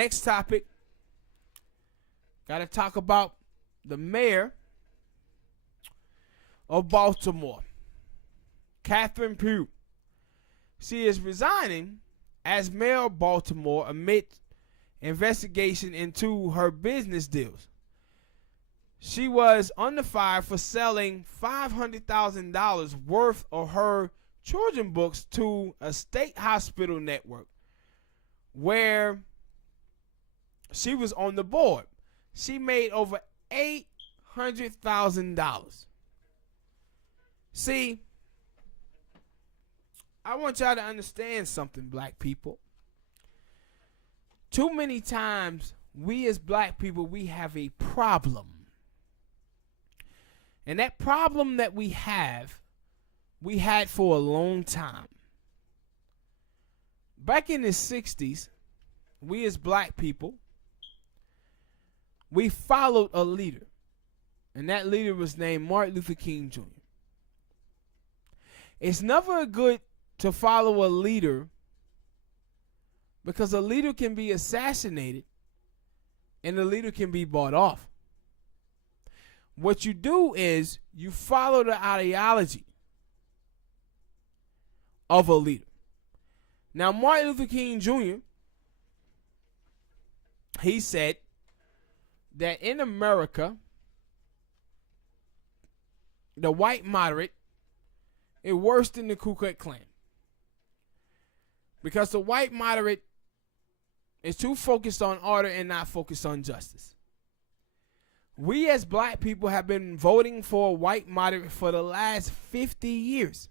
Next topic. Got to talk about the mayor of Baltimore, Catherine Pugh. She is resigning as mayor of Baltimore amid investigation into her business deals. She was under fire for selling $500,000 worth of her children books to a state hospital network where she was on the board. She made over $800,000. See, I want y'all to understand something, black people. Too many times, we as black people, we have a problem. And that problem that we had for a long time. Back in the 60s, we as black people, we followed a leader. And that leader was named Martin Luther King Jr. It's never good to follow a leader because a leader can be assassinated and the leader can be bought off. What you do is you follow the ideology of a leader. Now, Martin Luther King Jr., he said that in America, the white moderate is worse than the Ku Klux Klan. Because the white moderate is too focused on order and not focused on justice. We as black people have been voting for a white moderate for the last 50 years.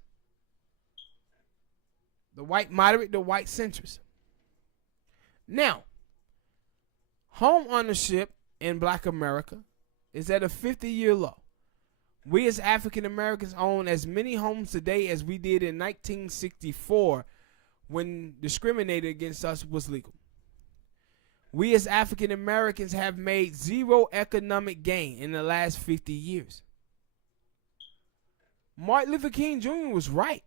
The white moderate, the white centrist. Now, home ownership in black America is at a 50-year low. We as African Americans own as many homes today as we did in 1964 when discriminating against us was legal. We as African Americans have made zero economic gain in the last 50 years. Martin Luther King Jr. was right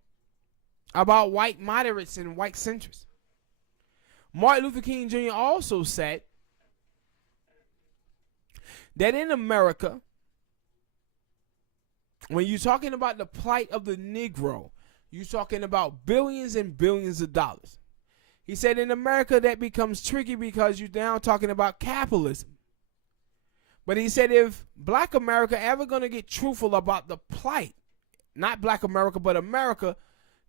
about white moderates and white centrists. Martin Luther King Jr. also said that in America, when you're talking about the plight of the Negro, you're talking about billions and billions of dollars. He said in America that becomes tricky because you're now talking about capitalism. But he said if black America ever going to get truthful about the plight, not black America, but America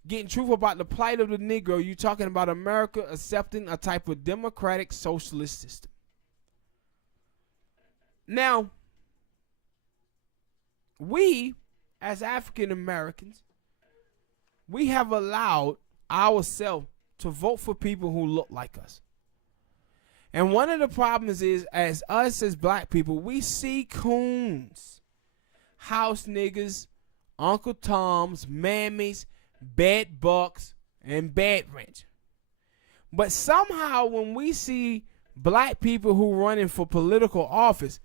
getting truthful about the plight of the Negro, you're talking about America accepting a type of democratic socialist system. Now, we as African Americans, we have allowed ourselves to vote for people who look like us. And one of the problems is, as us as black people, we see coons, house niggas, Uncle Toms, mammies, bed bucks, and bed wrench. But somehow when we see black people who running for political office,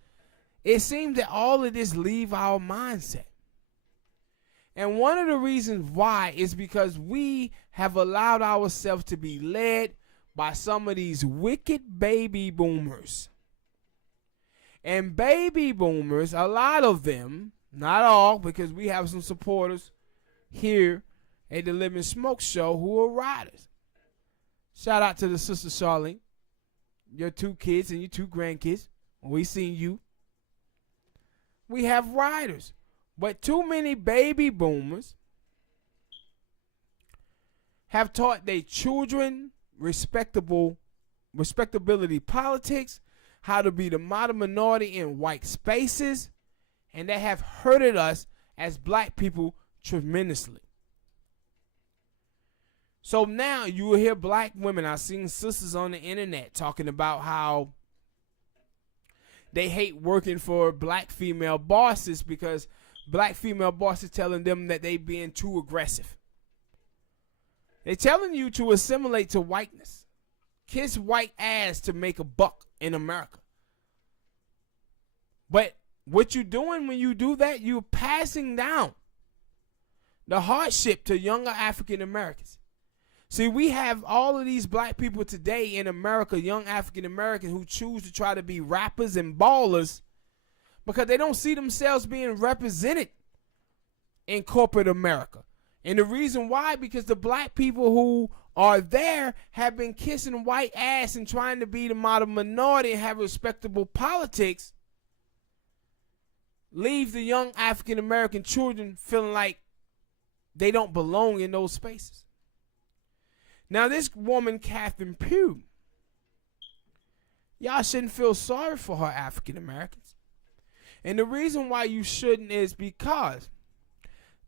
it seems that all of this leave our mindset. And one of the reasons why is because we have allowed ourselves to be led by some of these wicked baby boomers. And baby boomers, a lot of them, not all, because we have some supporters here at the Lib&Smoke show who are riders. Shout out to the sister Charlene, your 2 kids and your 2 grandkids. We seen you. We have riders. But too many baby boomers have taught their children respectability politics, how to be the modern minority in white spaces, and that have hurted us as black people tremendously. So now you will hear black women, I've seen sisters on the internet talking about how they hate working for black female bosses because black female bosses telling them that they being too aggressive. They're telling you to assimilate to whiteness. Kiss white ass to make a buck in America. But what you're doing when you do that, you're passing down the hardship to younger African Americans. See, we have all of these black people today in America, young African Americans, who choose to try to be rappers and ballers because they don't see themselves being represented in corporate America. And the reason why, because the black people who are there have been kissing white ass and trying to be the model minority and have respectable politics, leave the young African American children feeling like they don't belong in those spaces. Now, this woman, Catherine Pugh, y'all shouldn't feel sorry for her African Americans. And the reason why you shouldn't is because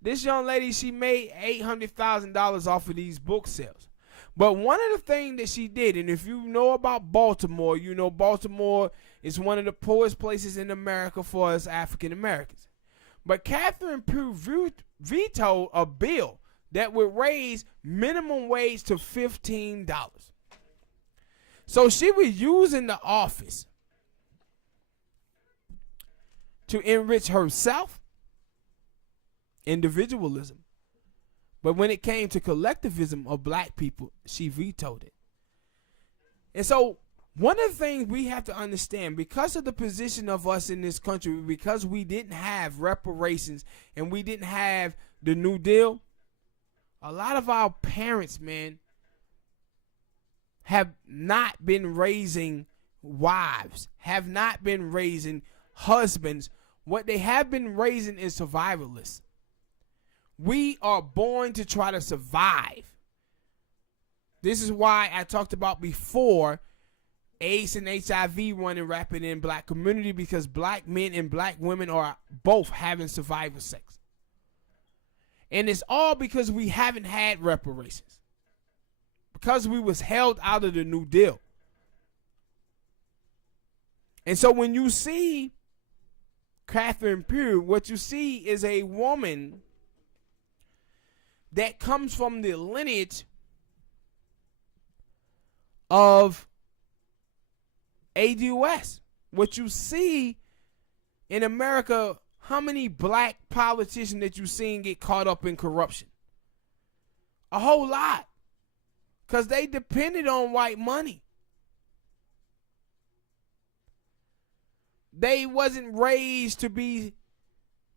this young lady, she made $800,000 off of these book sales. But one of the things that she did, and if you know about Baltimore, you know Baltimore is one of the poorest places in America for us African Americans. But Catherine Pugh vetoed a bill that would raise minimum wage to $15. So she was using the office to enrich herself, individualism. But when it came to collectivism of black people, she vetoed it. And so one of the things we have to understand, because of the position of us in this country, because we didn't have reparations and we didn't have the New Deal, a lot of our parents, man, have not been raising wives, have not been raising husbands. What they have been raising is survivalists. We are born to try to survive. This is why I talked about before AIDS and HIV running rapid in black community, because black men and black women are both having survival sex. And it's all because we haven't had reparations. Because we was held out of the New Deal. And so when you see Catherine Pugh, what you see is a woman that comes from the lineage of ADOS. What you see in America, how many black politicians that you seen get caught up in corruption? A whole lot. Because they depended on white money. They wasn't raised to be,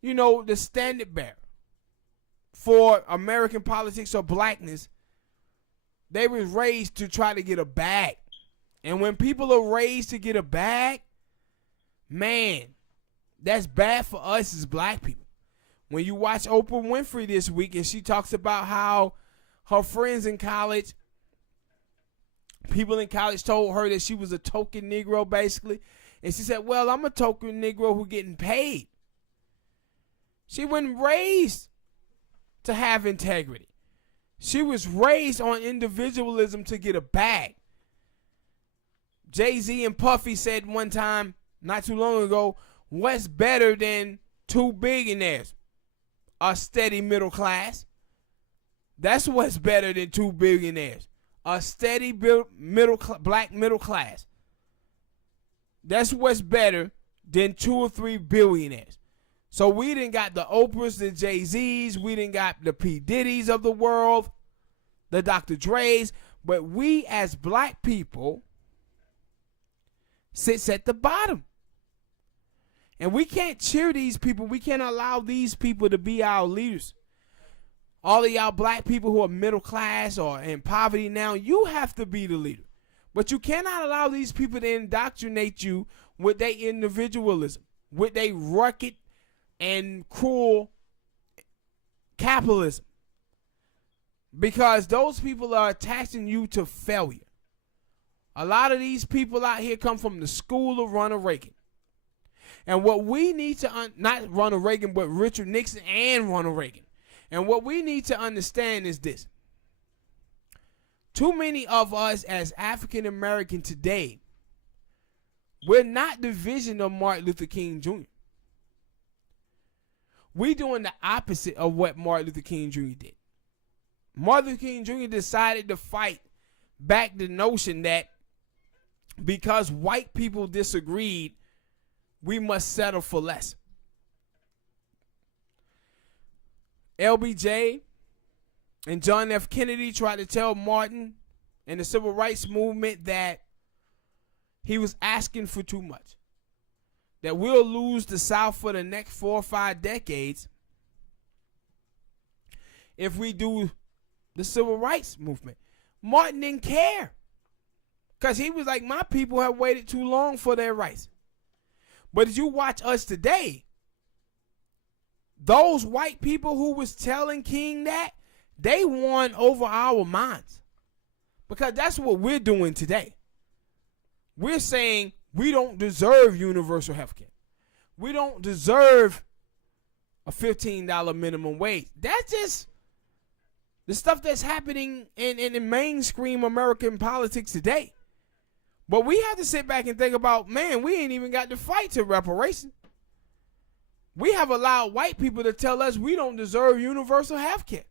the standard bearer for American politics or blackness. They was raised to try to get a bag. And when people are raised to get a bag, man, that's bad for us as black people. When you watch Oprah Winfrey this week and she talks about how her friends in college, people in college told her that she was a token Negro basically. And she said, well, I'm a token Negro who getting paid. She wasn't raised to have integrity. She was raised on individualism to get a bag. Jay-Z and Puffy said one time, not too long ago, what's better than two billionaires? A steady middle class. That's what's better than two billionaires. A steady black middle class. That's what's better than 2 or 3 billionaires. So we done got the Oprahs, the Jay-Z's, we done got the P. Diddy's of the world, the Dr. Dre's, but we as black people sits at the bottom. And we can't cheer these people. We can't allow these people to be our leaders. All of y'all black people who are middle class or in poverty now, you have to be the leader. But you cannot allow these people to indoctrinate you with their individualism, with their rugged and cruel capitalism. Because those people are attaching you to failure. A lot of these people out here come from the school of Ronald Reagan. And what we need to, not Ronald Reagan, but Richard Nixon and Ronald Reagan. And what we need to understand is this. Too many of us as African American today, we're not the vision of Martin Luther King Jr. We're doing the opposite of what Martin Luther King Jr. did. Martin Luther King Jr. decided to fight back the notion that because white people disagreed, we must settle for less. LBJ And John F. Kennedy tried to tell Martin and the civil rights movement that he was asking for too much. That we'll lose the South for the next 4 or 5 decades if we do the civil rights movement. Martin didn't care. Because he was like, my people have waited too long for their rights. But as you watch us today, those white people who was telling King that, they won over our minds. Because that's what we're doing today. We're saying we don't deserve universal health care. We don't deserve a $15 minimum wage. That's just the stuff that's happening in the mainstream American politics today. But we have to sit back and think about, man, we ain't even got to fight to reparation. We have allowed white people to tell us we don't deserve universal health care.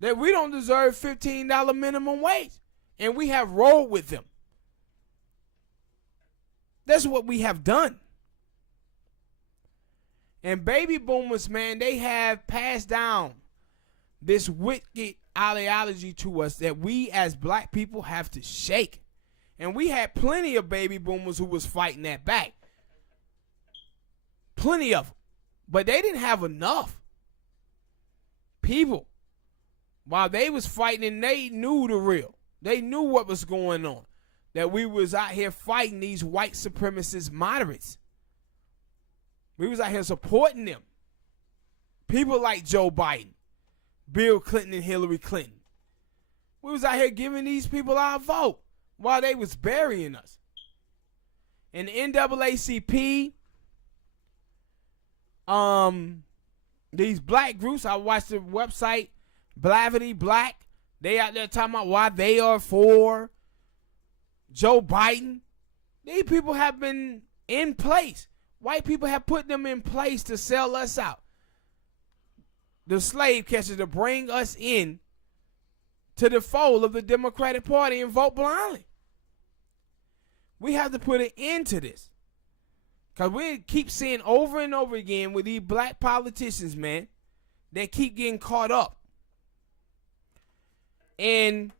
That we don't deserve $15 minimum wage. And we have rolled with them. That's what we have done. And baby boomers, man, they have passed down this wicked ideology to us that we as black people have to shake. And we had plenty of baby boomers who was fighting that back. Plenty of them. But they didn't have enough people. While they was fighting, they knew the real. They knew what was going on. That we was out here fighting these white supremacist moderates. We was out here supporting them. People like Joe Biden, Bill Clinton, and Hillary Clinton. We was out here giving these people our vote while they was burying us. And the NAACP, these black groups, I watched the website Blavity Black. They out there talking about why they are for Joe Biden. These people have been in place. White people have put them in place to sell us out. The slave catchers to bring us in to the fold of the Democratic Party and vote blindly. We have to put an end to this. Because we keep seeing over and over again with these black politicians, man, they keep getting caught up in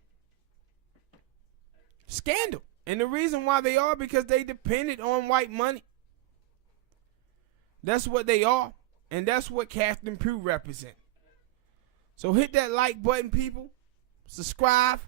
scandal. And the reason why they are because they depended on white money. That's what they are. And that's what Catherine Pugh represents. So hit that like button, people. Subscribe.